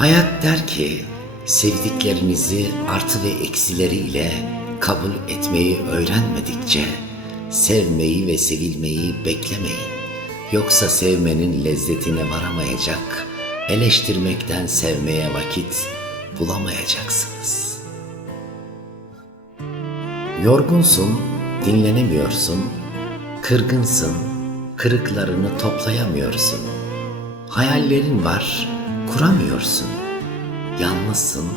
Hayat der ki sevdiklerinizi artı ve eksileriyle kabul etmeyi öğrenmedikçe sevmeyi ve sevilmeyi beklemeyin. Yoksa sevmenin lezzetine varamayacak, eleştirmekten sevmeye vakit bulamayacaksınız. Yorgunsun, dinlenemiyorsun, kırgınsın, kırıklarını toplayamıyorsun. Hayallerin var, kuramıyorsun. Yalnızsın,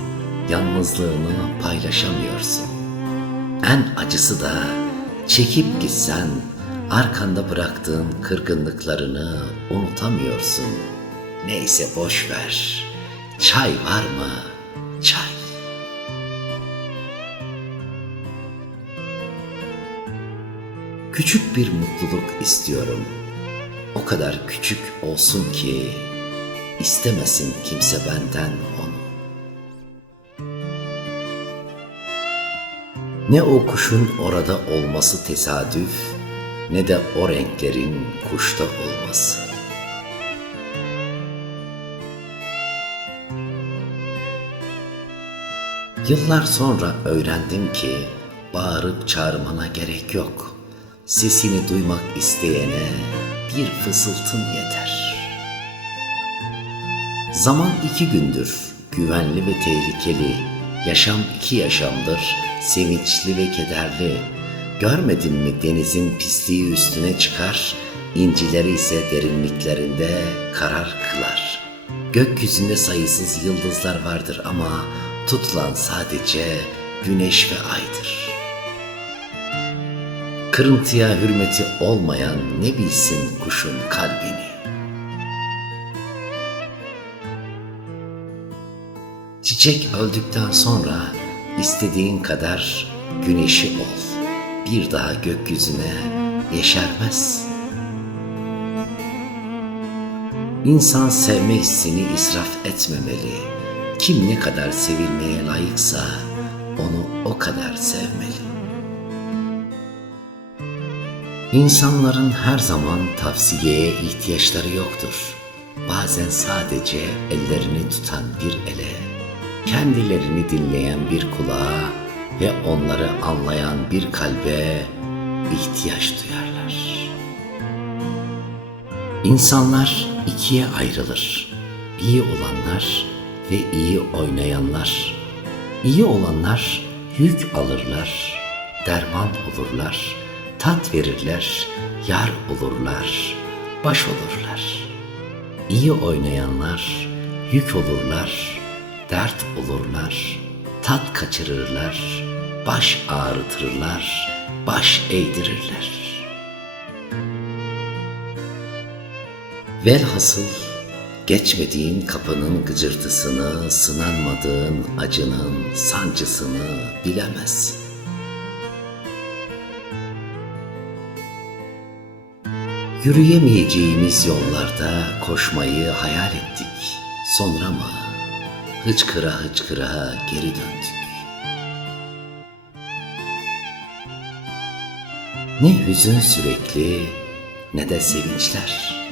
yalnızlığını paylaşamıyorsun. En acısı da çekip gitsen arkanda bıraktığın kırgınlıklarını unutamıyorsun. Neyse boş ver. Çay var mı? Çay. Küçük bir mutluluk istiyorum. O kadar küçük olsun ki istemesin kimse benden onu. Ne o kuşun orada olması tesadüf, ne de o renklerin kuşta olması. Yıllar sonra öğrendim ki bağırıp çağırmana gerek yok. Sesini duymak isteyene bir fısıltın yeter. Zaman iki gündür, güvenli ve tehlikeli. Yaşam iki yaşamdır, sevinçli ve kederli. Görmedin mi denizin pisliği üstüne çıkar, incileri ise derinliklerinde karar kılar. Gökyüzünde sayısız yıldızlar vardır ama tutulan sadece güneş ve aydır. Kırıntıya hürmeti olmayan ne bilsin kuşun kalbini. Çiçek öldükten sonra istediğin kadar güneşi ol. Bir daha gökyüzüne yeşermez. İnsan sevme hissini israf etmemeli. Kim ne kadar sevilmeye layıksa onu o kadar sevmeli. İnsanların her zaman tavsiyeye ihtiyaçları yoktur. Bazen sadece ellerini tutan bir ele, kendilerini dinleyen bir kulağa ve onları anlayan bir kalbe ihtiyaç duyarlar. İnsanlar ikiye ayrılır. İyi olanlar ve iyi oynayanlar. İyi olanlar yük alırlar, derman olurlar, tat verirler, yar olurlar, baş olurlar. İyi oynayanlar yük olurlar, dert olurlar, tat kaçırırlar, baş ağrıtırlar, baş eğdirirler. Velhasıl geçmediğin kapının gıcırtısını, sınanmadığın acının sancısını bilemezsin. Yürüyemeyeceğimiz yollarda koşmayı hayal ettik. Sonra mı hıçkıra hıçkıra geri döndük. Ne hüzün sürekli ne de sevinçler.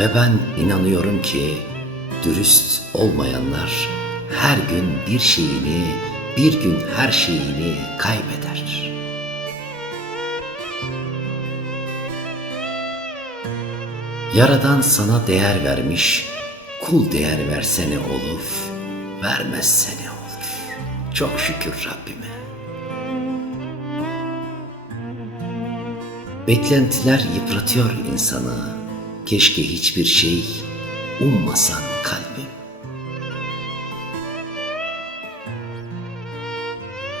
Ve ben inanıyorum ki dürüst olmayanlar her gün bir şeyini, bir gün her şeyini kaybeder. Yaradan sana değer vermiş, kul değer versene olur, vermezse ne olur. Çok şükür Rabbime. Beklentiler yıpratıyor insanı. Keşke hiçbir şey ummasan kalbim.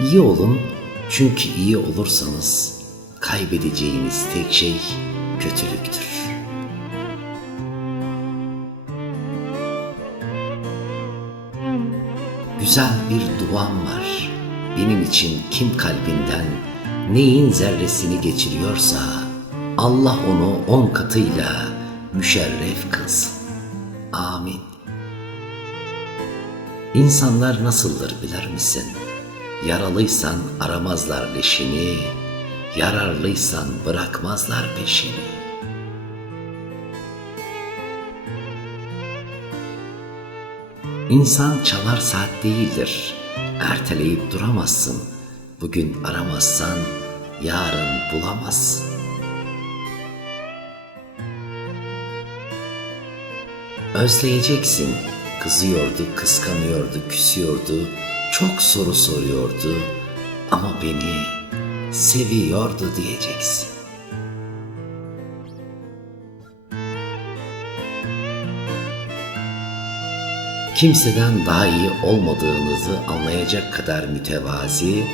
İyi olun çünkü iyi olursanız kaybedeceğiniz tek şey kötülüktür. Güzel bir duam var. Benim için kim kalbinden neyin zerresini geçiriyorsa Allah onu on katıyla müşerref kılsın. Amin. İnsanlar nasıldır bilir misin? Yaralıysan aramazlar leşini, yararlıysan bırakmazlar peşini. İnsan çalar saat değildir. Erteleyip duramazsın. Bugün aramazsan yarın bulamazsın. Özleyeceksin. Kızıyordu, kıskanıyordu, küsüyordu. Çok soru soruyordu. Ama beni seviyordu diyeceksin. Kimseden daha iyi olmadığınızı anlayacak kadar mütevazi,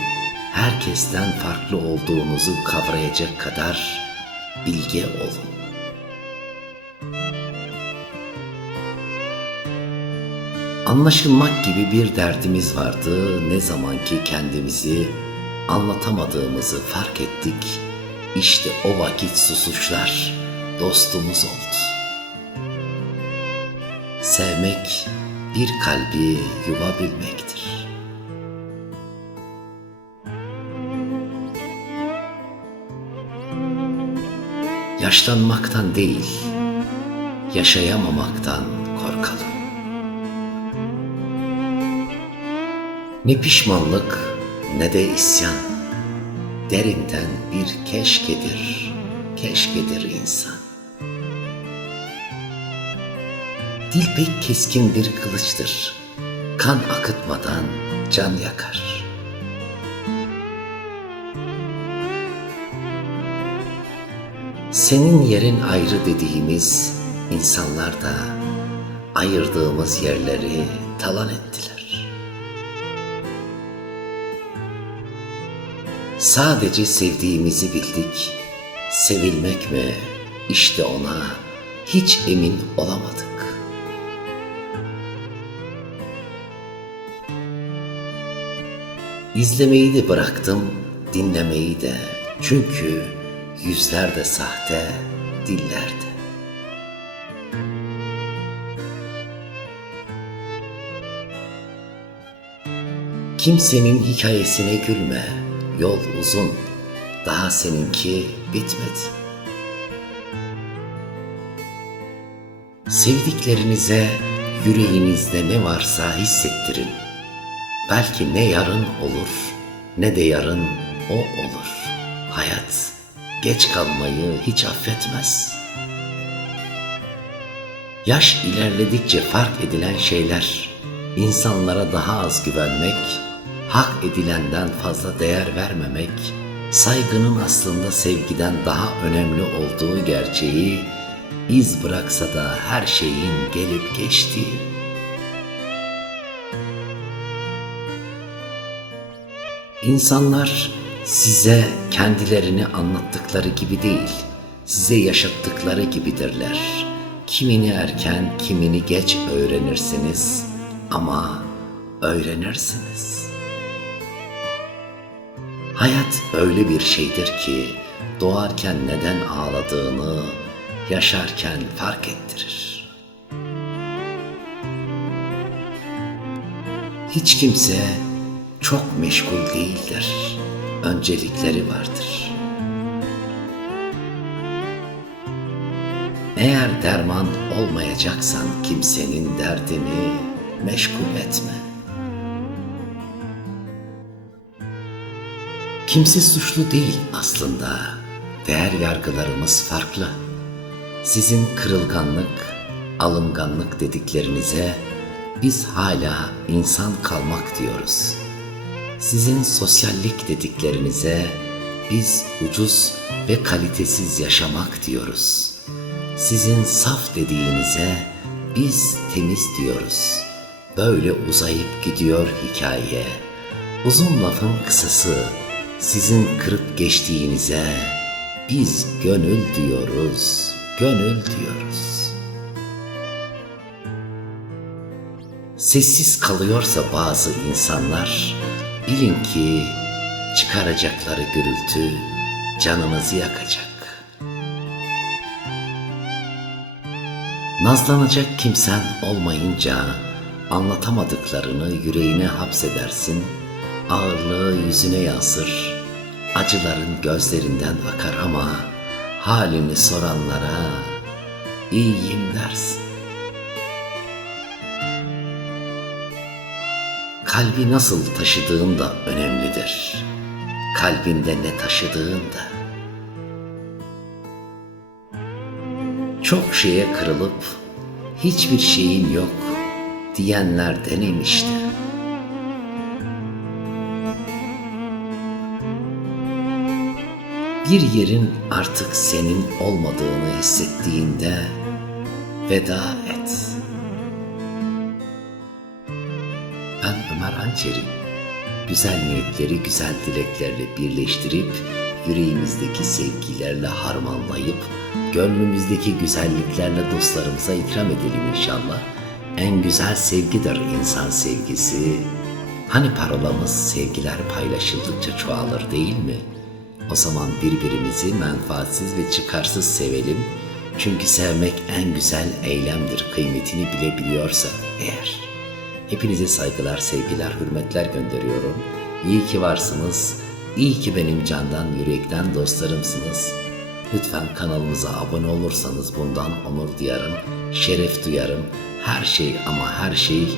herkesten farklı olduğunuzu kavrayacak kadar bilge olun. Anlaşılmak gibi bir derdimiz vardı. Ne zaman ki kendimizi anlatamadığımızı fark ettik, işte o vakit susuşlar dostumuz oldu. Sevmek bir kalbi yuva bilmektir. Yaşlanmaktan değil, yaşayamamaktan korkalım. Ne pişmanlık ne de isyan. Derinden bir keşkedir, keşkedir insan. Dil pek keskin bir kılıçtır. Kan akıtmadan can yakar. Senin yerin ayrı dediğimiz insanlar da ayırdığımız yerleri talan ettiler. Sadece sevdiğimizi bildik. Sevilmek mi? İşte ona hiç emin olamadık. İzlemeyi de bıraktım, dinlemeyi de. Çünkü yüzler de sahte, diller de. Kimsenin hikayesine gülme, yol uzun, daha seninki bitmedi. Sevdiklerinize yüreğinizde ne varsa hissettirin. Belki ne yarın olur ne de yarın o olur. Hayat geç kalmayı hiç affetmez. Yaş ilerledikçe fark edilen şeyler, insanlara daha az güvenmek, hak edilenden fazla değer vermemek, saygının aslında sevgiden daha önemli olduğu gerçeği iz bıraksa da her şeyin gelip geçtiği. İnsanlar size kendilerini anlattıkları gibi değil, size yaşattıkları gibidirler. Kimini erken, kimini geç öğrenirsiniz ama öğrenirsiniz. Hayat öyle bir şeydir ki doğarken neden ağladığını yaşarken fark ettirir. Hiç kimse çok meşgul değildir. Öncelikleri vardır. Eğer derman olmayacaksan kimsenin derdini meşgul etme. Kimse suçlu değil aslında. Değer yargılarımız farklı. Sizin kırılganlık, alınganlık dediklerinize biz hala insan kalmak diyoruz. Sizin sosyallik dediklerinize biz ucuz ve kalitesiz yaşamak diyoruz. Sizin saf dediğinize biz temiz diyoruz. Böyle uzayıp gidiyor hikaye. Uzun lafın kısası sizin kırıp geçtiğinize biz gönül diyoruz, gönül diyoruz. Sessiz kalıyorsa bazı insanlar bilin ki çıkaracakları gürültü canımızı yakacak. Nazlanacak kimsen olmayınca anlatamadıklarını yüreğine hapsedersin, ağırlığı yüzüne yansır, acıların gözlerinden akar ama halini soranlara iyiyim dersin. Kalbi nasıl taşıdığın da önemlidir. Kalbinde ne taşıdığın da. Çok şeye kırılıp hiçbir şeyin yok diyenlerdenim işte. Bir yerin artık senin olmadığını hissettiğinde veda et. Ben Ömer Hançer'i güzel niyetleri güzel dileklerle birleştirip yüreğimizdeki sevgilerle harmanlayıp gönlümüzdeki güzelliklerle dostlarımıza ikram edelim inşallah. En güzel sevgidir insan sevgisi. Hani parolamız sevgiler paylaşıldıkça çoğalır değil mi? O zaman birbirimizi menfaatsiz ve çıkarsız sevelim. Çünkü sevmek en güzel eylemdir kıymetini bilebiliyorsa eğer. Hepinize saygılar, sevgiler, hürmetler gönderiyorum. İyi ki varsınız. İyi ki benim candan, yürekten dostlarımsınız. Lütfen kanalımıza abone olursanız bundan onur duyarım, şeref duyarım. Her şey ama her şey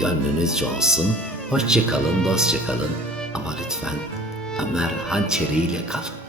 gönlünüzce olsun. Hoşça kalın, dostça kalın. Ama lütfen Ömer hançeriyle kalın.